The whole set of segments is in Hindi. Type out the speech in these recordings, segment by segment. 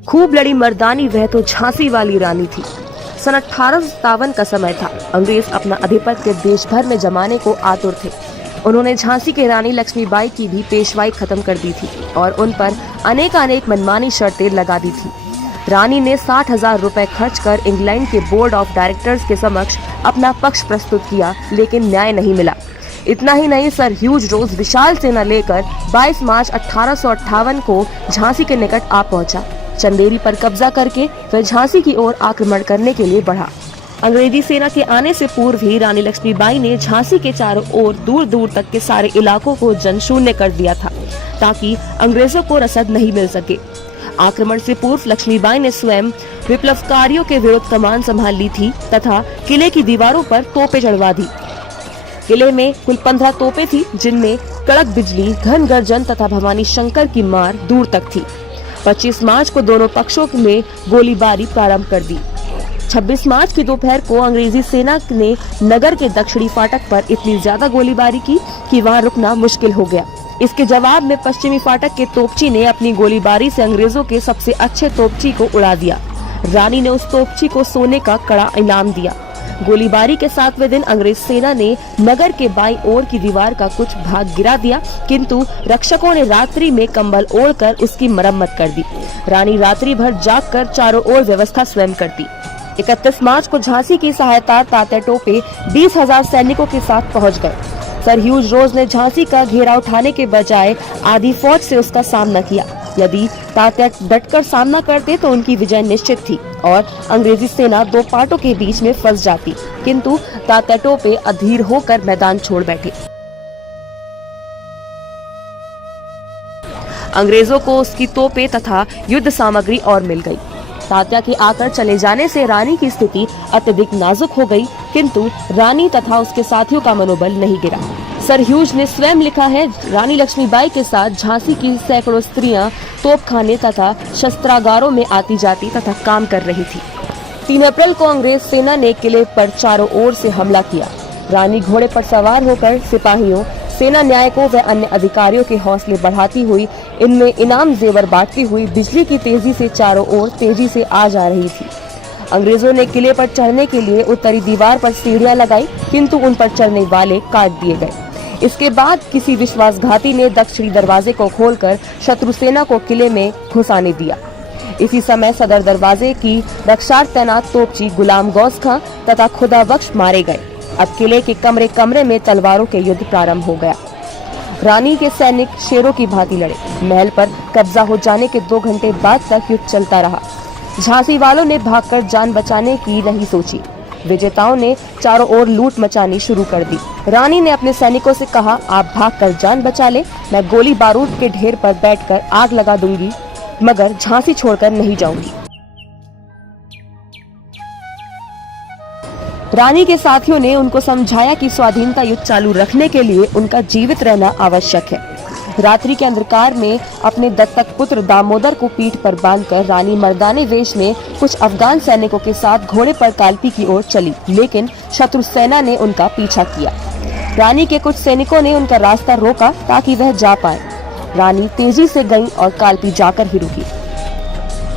खूब लड़ी मर्दानी वह तो झांसी वाली रानी थी। सन 1857 का समय था। अंग्रेज अपना आधिपत्य देश भर में जमाने को आतुर थे। उन्होंने झांसी के रानी लक्ष्मीबाई की भी पेशवाई खत्म कर दी थी और उन पर अनेक मनमानी शर्तें लगा दी थी। रानी ने 60,000 रुपए खर्च कर इंग्लैंड के बोर्ड ऑफ डायरेक्टर्स के समक्ष अपना पक्ष प्रस्तुत किया, लेकिन न्याय नहीं मिला। इतना ही नहीं, सर ह्यूज रोज विशाल सेना लेकर 22 मार्च 1858 को झांसी के निकट आ पहुंचा। चंदेरी पर कब्जा करके वह झांसी की ओर आक्रमण करने के लिए बढ़ा। अंग्रेजी सेना के आने से पूर्व ही रानी लक्ष्मीबाई ने झांसी के चारों ओर दूर दूर तक के सारे इलाकों को जनशून्य कर दिया था, ताकि अंग्रेजों को रसद नहीं मिल सके। आक्रमण से पूर्व लक्ष्मीबाई ने स्वयं विप्लवकारियों के विरुद्ध कमान संभाल ली थी तथा किले की दीवारों पर तोपें चढ़वा दी। किले में कुल 15 तोपें थी, जिनमें कड़क बिजली, घन गर्जन तथा भवानी शंकर की मार दूर तक थी। 25 मार्च को दोनों पक्षों में गोलीबारी प्रारंभ कर दी। 26 मार्च की दोपहर को अंग्रेजी सेना ने नगर के दक्षिणी फाटक पर इतनी ज्यादा गोलीबारी की कि वहां रुकना मुश्किल हो गया। इसके जवाब में पश्चिमी फाटक के तोपची ने अपनी गोलीबारी से अंग्रेजों के सबसे अच्छे तोपची को उड़ा दिया। रानी ने उस तोपची को सोने का कड़ा इनाम दिया। गोलीबारी के 7वें दिन अंग्रेज सेना ने नगर के बाईं ओर की दीवार का कुछ भाग गिरा दिया, किंतु रक्षकों ने रात्रि में कंबल ओढ़कर उसकी मरम्मत कर दी। रानी रात्रि भर जागकर चारों ओर व्यवस्था स्वयं करती। 31 मार्च को झांसी की सहायता तात्या टोपे 20,000 सैनिकों के साथ पहुंच गए। सर ह्यूज रोज ने झांसी का घेरा उठाने के बजाय आधी फौज से उसका सामना किया। यदि तात्या डटकर सामना करते तो उनकी विजय निश्चित थी और अंग्रेजी सेना दो पाटों के बीच में फंस जाती, किंतु तात्या टोपे अधीर होकर मैदान छोड़ बैठे। अंग्रेजों को उसकी तोपें तथा युद्ध सामग्री और मिल गई। तात्या के आकर चले जाने से रानी की स्थिति अत्यधिक नाजुक हो गई, किंतु रानी तथा उसके साथियों का मनोबल नहीं गिरा। सर ह्यूज ने स्वयं लिखा है, रानी लक्ष्मीबाई के साथ झांसी की सैकड़ों स्त्रियां तोपखाने तथा शस्त्रागारों में आती जाती तथा काम कर रही थी। 3 अप्रैल को अंग्रेज सेना ने किले पर चारों ओर से हमला किया। रानी घोड़े पर सवार होकर सिपाहियों, सेना न्यायिकों व अन्य अधिकारियों के हौसले बढ़ाती हुई, इनमें इनाम जेवर बांटती हुई बिजली की तेजी से चारों ओर तेजी से आ जा रही थी। अंग्रेजों ने किले पर चढ़ने के लिए उत्तरी दीवार पर सीढ़ियां लगाई, किंतु उन पर चढ़ने वाले काट दिए गए। इसके बाद किसी विश्वासघाती ने दक्षिणी दरवाजे को खोलकर शत्रु सेना को किले में घुसाने दिया। इसी समय सदर दरवाजे की रक्षार्थ तैनात तोपची गुलाम गौस खां तथा खुदा बख्श मारे गए। अब किले के कमरे कमरे में तलवारों के युद्ध प्रारंभ हो गया। रानी के सैनिक शेरों की भांति लड़े। महल पर कब्जा हो जाने के 2 घंटे बाद तक युद्ध चलता रहा। झांसी वालों ने भागकर जान बचाने की नहीं सोची। विजेताओं ने चारों ओर लूट मचानी शुरू कर दी। रानी ने अपने सैनिकों से कहा, आप भागकर जान बचा ले, मैं गोली बारूद के ढेर पर बैठकर आग लगा दूंगी, मगर झांसी छोड़कर नहीं जाऊंगी। रानी के साथियों ने उनको समझाया कि स्वाधीनता युद्ध चालू रखने के लिए उनका जीवित रहना आवश्यक है। रात्रि के अंधकार में अपने दत्तक पुत्र दामोदर को पीठ पर बांधकर रानी मर्दाने वेश में कुछ अफगान सैनिकों के साथ घोड़े पर कालपी की ओर चली, लेकिन शत्रु सेना ने उनका पीछा किया। रानी के कुछ सैनिकों ने उनका रास्ता रोका ताकि वह जा पाए। रानी तेजी से गई और कालपी जाकर ही रुकी।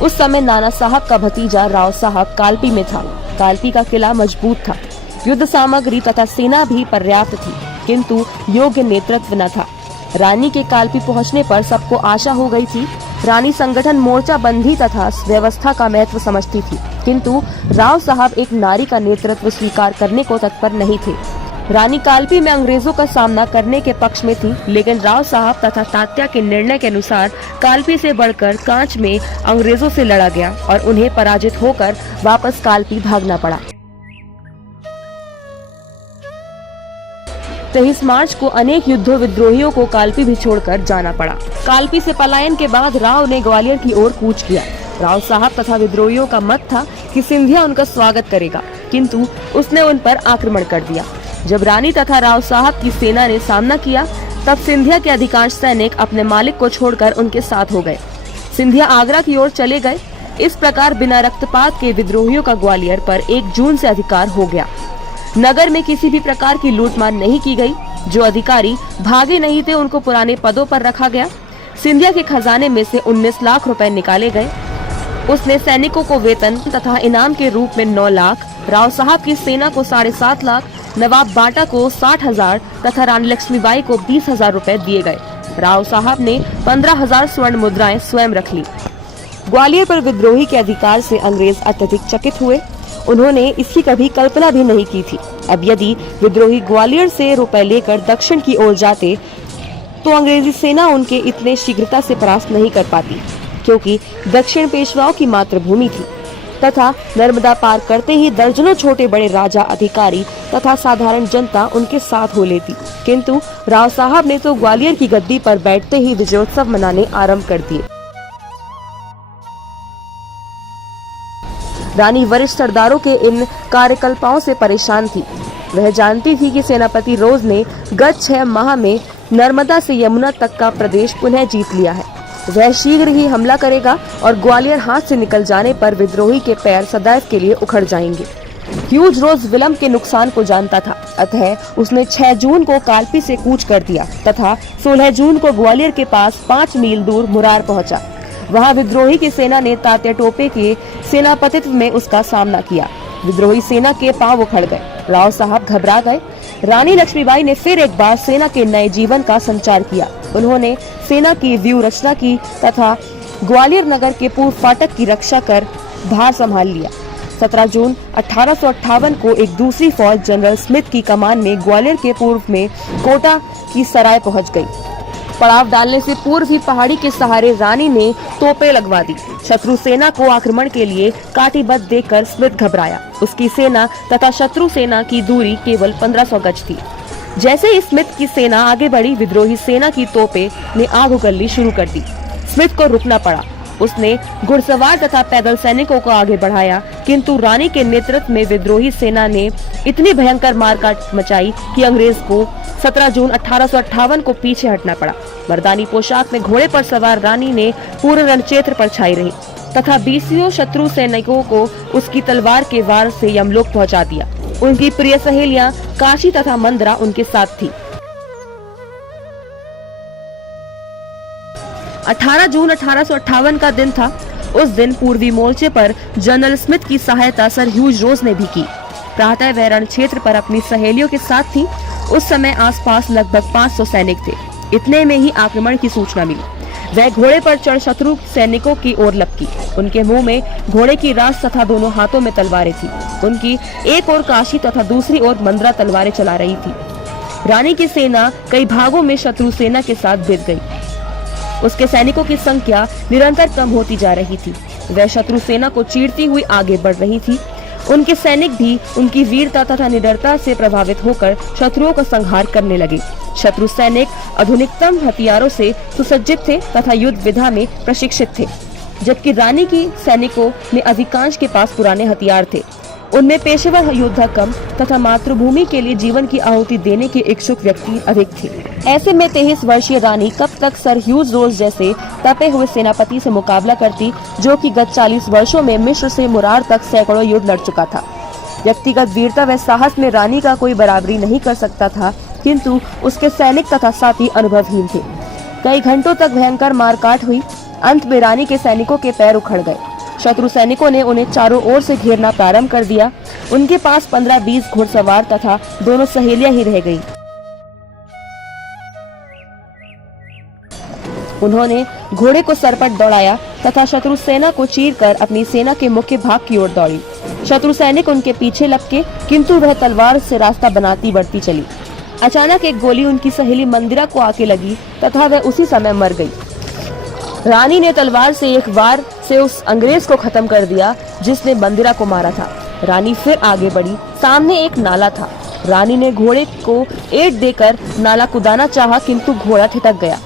उस समय नाना साहब का भतीजा राव साहब कालपी में था। कालपी का किला मजबूत था, युद्ध सामग्री तथा सेना भी पर्याप्त थी, किंतु योग्य नेतृत्व न था। रानी के कालपी पहुंचने पर सबको आशा हो गई थी। रानी संगठन, मोर्चा बंदी तथा व्यवस्था का महत्व समझती थी, किंतु राव साहब एक नारी का नेतृत्व स्वीकार करने को तत्पर नहीं थे। रानी कालपी में अंग्रेजों का सामना करने के पक्ष में थी, लेकिन राव साहब तथा तात्या के निर्णय के अनुसार कालपी से बढ़कर कांच में अंग्रेजों से लड़ा गया और उन्हें पराजित होकर वापस कालपी भागना पड़ा। 23 मार्च को अनेक युद्धों विद्रोहियों को कालपी भी छोड़कर जाना पड़ा। कालपी से पलायन के बाद राव ने ग्वालियर की ओर कूच किया। राव साहब तथा विद्रोहियों का मत था कि सिंधिया उनका स्वागत करेगा, किंतु उसने उन पर आक्रमण कर दिया। जब रानी तथा राव साहब की सेना ने सामना किया, तब सिंधिया के अधिकांश सैनिक अपने मालिक को छोड़कर उनके साथ हो गए। सिंधिया आगरा की ओर चले गए। इस प्रकार बिना रक्तपात के विद्रोहियों का ग्वालियर पर 1 जून से अधिकार हो गया। नगर में किसी भी प्रकार की लूटमार नहीं की गई। जो अधिकारी भागे नहीं थे उनको पुराने पदों पर रखा गया। सिंधिया के खजाने में से 19 लाख रुपए निकाले गए। उसने सैनिकों को वेतन तथा इनाम के रूप में 9 लाख, राव साहब की सेना को 7.5 लाख, नवाब बाटा को 60,000 तथा रानी लक्ष्मीबाई को 20,000 रुपए दिए गए। राव साहब ने 15,000 स्वर्ण मुद्राएं स्वयं रख ली। ग्वालियर पर विद्रोही के अधिकार से अंग्रेज अत्यधिक चकित हुए। उन्होंने इसकी कभी कल्पना भी नहीं की थी। अब यदि विद्रोही ग्वालियर से रुपए लेकर दक्षिण की ओर जाते तो अंग्रेजी सेना उनके इतने शीघ्रता से परास्त नहीं कर पाती, क्योंकि दक्षिण पेशवाओं की मातृभूमि थी तथा नर्मदा पार करते ही दर्जनों छोटे बड़े राजा, अधिकारी तथा साधारण जनता उनके साथ हो लेती। किंतु राव साहब ने तो ग्वालियर की गद्दी पर बैठते ही विजयोत्सव मनाने आरंभ कर दिए। रानी वरिष्ठ सरदारों के इन कार्यकल्पों से परेशान थी। वह जानती थी कि सेनापति रोज ने गत 6 माह में नर्मदा से यमुना तक का प्रदेश पुनः जीत लिया है। वह शीघ्र ही हमला करेगा और ग्वालियर हाथ से निकल जाने पर विद्रोही के पैर सदैव के लिए उखड़ जाएंगे। ह्यूज रोज विलंब के नुकसान को जानता था, अतः उसने 6 जून को कालपी से कूच कर दिया तथा 16 जून को ग्वालियर के पास 5 मील दूर मुरार पहुंचा। वहां विद्रोही की सेना ने तात्या टोपे के सेनापतित्व में उसका सामना किया। विद्रोही सेना के पांव उखड़ गए। राव साहब घबरा गए। रानी लक्ष्मीबाई ने फिर एक बार सेना के नए जीवन का संचार किया। उन्होंने सेना की व्यूह रचना की तथा ग्वालियर नगर के पूर्व फाटक की रक्षा कर भार संभाल लिया। 17 जून 1858 को एक दूसरी फौज जनरल स्मिथ की कमान में ग्वालियर के पूर्व में कोटा की सराय पहुंच गई। पड़ाव डालने से पूर्व ही पहाड़ी के सहारे रानी ने तोपें लगवा दी। शत्रु सेना को आक्रमण के लिए काठीबद्ध देखकर स्मिथ घबराया। उसकी सेना तथा शत्रु सेना की दूरी केवल 1500 गज थी। जैसे ही स्मिथ की सेना आगे बढ़ी, विद्रोही सेना की तोपें ने आग उगलनी शुरू कर दी। स्मिथ को रुकना पड़ा। उसने घुड़सवार तथा पैदल सैनिकों को आगे बढ़ाया, किंतु रानी के नेतृत्व में विद्रोही सेना ने इतनी भयंकर मारकाट मचाई कि अंग्रेज को 17 जून 1858 को पीछे हटना पड़ा। मर्दानी पोशाक में घोड़े पर सवार रानी ने पूरे रणक्षेत्र पर छाई रही तथा 20 शत्रु सैनिकों को उसकी तलवार के वार से यमलोक पहुंचा दिया। उनकी प्रिय सहेलियां काशी तथा मंदरा उनके साथ थी। 18 जून 1858 का दिन था। उस दिन पूर्वी मोर्चे पर जनरल स्मिथ की सहायता सर ह्यूज रोज ने भी की। प्रातः वह रण क्षेत्र पर अपनी सहेलियों के साथ थी। उस समय आसपास लगभग 500 सैनिक थे। इतने में ही आक्रमण की सूचना मिली। वह घोड़े पर चढ़ शत्रु सैनिकों की ओर लपकी। उनके मुंह में घोड़े की रास तथा दोनों हाथों में तलवारें थी। उनकी एक ओर काशी तथा दूसरी ओर मंदरा तलवारें चला रही थी। रानी की सेना कई भागों में शत्रु सेना के साथ भिड़ गई। उसके सैनिकों की संख्या निरंतर कम होती जा रही थी। वह शत्रु सेना को चीरती हुई आगे बढ़ रही थी। उनके सैनिक भी उनकी वीरता तथा निडरता से प्रभावित होकर शत्रुओं का संहार करने लगे। शत्रु सैनिक आधुनिकतम हथियारों से सुसज्जित थे तथा युद्ध विधा में प्रशिक्षित थे, जबकि रानी की सैनिकों में अधिकांश के पास पुराने हथियार थे। उनमें पेशेवर योद्धा कम तथा मातृभूमि के लिए जीवन की आहुति देने के इच्छुक व्यक्ति अधिक थे। ऐसे में 23 वर्षीय रानी कब तक सर ह्यूज रोज जैसे तपे हुए सेनापति से मुकाबला करती, जो कि गत 40 वर्षों में मिस्र से मुरार तक सैकड़ों युद्ध लड़ चुका था। व्यक्तिगत वीरता व साहस में रानी का कोई बराबरी नहीं कर सकता था, किंतु उसके सैनिक तथा साथी अनुभवहीन थे। कई घंटों तक भयंकर मारकाट हुई। अंत में रानी के सैनिकों के पैर उखड़ गए। शत्रु सैनिकों ने उन्हें चारों ओर से घेरना प्रारंभ कर दिया। उनके पास 15-20 घुड़सवार तथा दोनों सहेलियां ही रह गईं। उन्होंने घोड़े को सरपट दौड़ाया तथा शत्रु सेना को चीरकर अपनी सेना के मुख्य भाग की ओर दौड़ी। शत्रु सैनिक उनके पीछे लपके, किंतु वह तलवार से रास्ता बनाती बढ़ती चली। अचानक एक गोली उनकी सहेली मंदिरा को आके लगी तथा वह उसी समय मर गई। रानी ने तलवार से एक वार से उस अंग्रेज को खत्म कर दिया जिसने मंदिरा को मारा था। रानी फिर आगे बढ़ी। सामने एक नाला था। रानी ने घोड़े को एट देकर नाला कुदाना चाहा, किंतु घोड़ा ठिठक गया।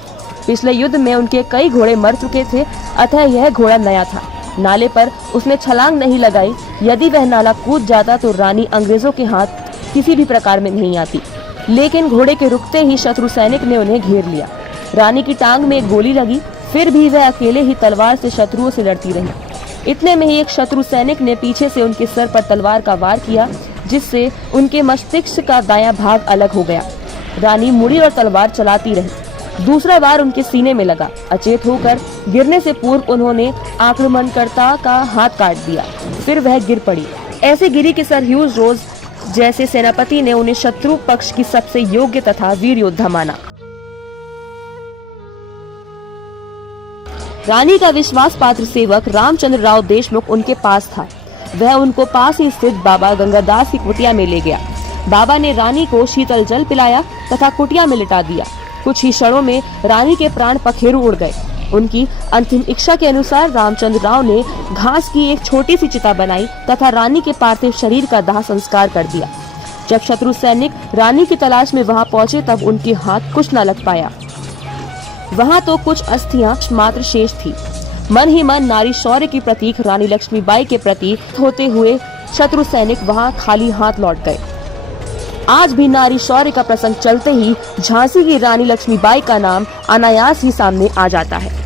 पिछले युद्ध में उनके कई घोड़े मर चुके थे, अतः यह घोड़ा नया था। नाले पर उसने छलांग नहीं लगाई। यदि वह नाला कूद जाता तो रानी अंग्रेजों के हाथ किसी भी प्रकार में नहीं आती, लेकिन घोड़े के रुकते ही शत्रु सैनिक ने उन्हें घेर लिया। रानी की टांग में एक गोली लगी, फिर भी वह अकेले ही तलवार से शत्रुओं से लड़ती रही। इतने में ही एक शत्रु सैनिक ने पीछे से उनके सर पर तलवार का वार किया, जिससे उनके मस्तिष्क का दायां भाग अलग हो गया। रानी मुड़ी और तलवार चलाती रही। दूसरा बार उनके सीने में लगा। अचेत होकर गिरने से पूर्व उन्होंने आक्रमणकर्ता का हाथ काट दिया, फिर वह गिर पड़ी। ऐसे गिरी कि सर ह्यूज रोज जैसे सेनापति ने उन्हें शत्रु पक्ष की सबसे योग्य तथा वीर योद्धा माना। रानी का विश्वास पात्र सेवक रामचंद्र राव देशमुख उनके पास था। वह उनको पास ही स्थित बाबा गंगादास की कुटिया में ले गया। बाबा ने रानी को शीतल जल पिलाया तथा कुटिया में लिटा दिया। कुछ ही क्षणों में रानी के प्राण पखेरु उड़ गए। उनकी अंतिम इच्छा के अनुसार रामचंद्र राव ने घास की एक छोटी सी चिता बनाई तथा रानी के पार्थिव शरीर का दाह संस्कार कर दिया। जब शत्रु सैनिक रानी की तलाश में वहां पहुंचे तब उनके हाथ कुछ न लग पाया। वहां तो कुछ अस्थियां मात्र शेष थी। मन ही मन नारी शौर्य की प्रतीक रानी लक्ष्मीबाई के प्रति होते हुए शत्रु सैनिक वहां खाली हाथ लौट गए। आज भी नारी शौर्य का प्रसंग चलते ही झांसी की रानी लक्ष्मीबाई का नाम अनायास ही सामने आ जाता है।